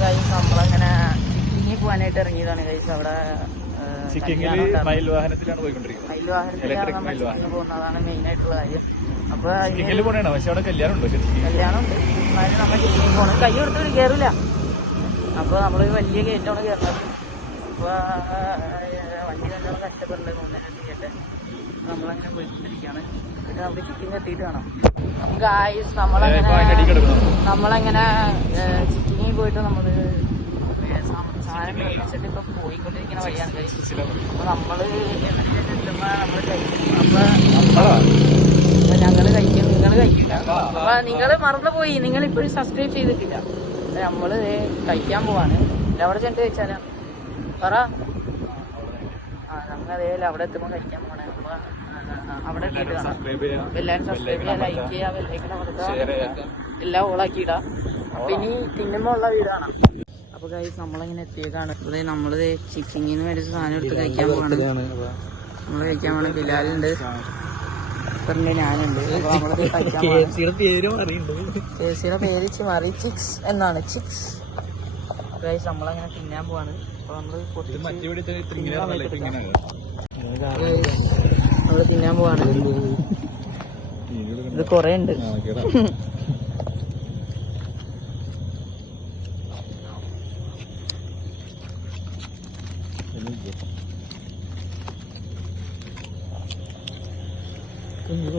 Guys നമ്മളങ്ങനെ ചിക്കിങ്ങി പോകാനായിട്ട് ഇറങ്ങിയതാണ് ഗൈസ്. അവിടെ മയിൽ വാഹനത്തിലാണ് പോയിക്കൊണ്ടിരിക്കുന്നത്. മയിൽ വാഹനത്തിലാണ് നമ്മൾ ചിക്കിങ് പോകുന്നതാണ് മെയിൻ ആയിട്ടുള്ള കാര്യം. അപ്പൊ കല്യാണമുണ്ട്. എന്നാലും നമ്മൾ ചിക്കിങ് പോകണം. കൈ കൊടുത്തിട്ട് കയറില്ല. അപ്പൊ നമ്മള് വലിയ ഗേറ്റാണ് കയറുന്നത്. അപ്പൊ വണ്ടി നല്ലോണം കഷ്ടപ്പെടേണ്ടത് പോകുന്നതിനകത്ത് കേട്ടെ നമ്മളങ്ങനെ പോയിക്കൊണ്ടിരിക്കുകയാണ്. എന്നിട്ട് നമുക്ക് ചിക്കിങ് എത്തിയിട്ട് കാണാം. ഗായ്സ് നമ്മളങ്ങനെ ചിക്കിങ്ങിൽ പോയിട്ട് നമ്മള് സാധനം മേടിച്ചിട്ട് ഇപ്പൊ പോയിക്കൊണ്ടിരിക്കുന്ന വഴിയാണ് ഗൈസ്. അപ്പൊ നമ്മള് എത്തുമ്പോ നമ്മള് കഴിക്കും. അപ്പൊ ഞങ്ങള് കഴിക്കും, നിങ്ങള് കഴിക്കില്ല. അപ്പൊ നിങ്ങള് മറന്നുപോയി, നിങ്ങൾ ഇപ്പോഴും സബ്സ്ക്രൈബ് ചെയ്തിട്ടില്ല. നമ്മള് കഴിക്കാൻ പോവാണ്. അവിടെ ചെന്നിട്ട് കഴിച്ചാലോ പറ. ഞങ്ങൾ അവിടെ എത്തുമ്പോൾ കഴിക്കാൻ പോണേ. അപ്പൊ അവിടെ എത്തിയിട്ട് കാണാം. എല്ലാവരും സബ്സ്ക്രൈബ് ചെയ്യുക, ലൈക്ക് ചെയ്യുക, ബെല്ലൈക്കൺ അമർത്തുക, എല്ലാം ഓളാക്കിയിടാം. അപ്പൊ ഇനി തിന്നുമ്പോ ഉള്ള വീട് കാണാം. അപ്പൊ ഗൈസ് നമ്മളിങ്ങനെ എത്തിയേക്കാണ്. ഇവിടെ നമ്മള് ചിക്കിങ്ങിന് മേടിച്ച സാധനം എടുത്ത് കഴിക്കാൻ പോവാണ്. നമ്മള് കഴിക്കാൻ പോണ ബിലാലുണ്ട്, ഞാനുണ്ട്. കേസിയുടെ പേര് ചിമാറി ചിക്സ് എന്നാണ്. ചിക്സ് ഗൈസ് നമ്മളങ്ങനെ തിന്നാൻ പോവാണ്. അപ്പൊ നമ്മള് തിന്നാൻ പോവാണ്. ഇത് കൊറേ ഉണ്ട്. Ini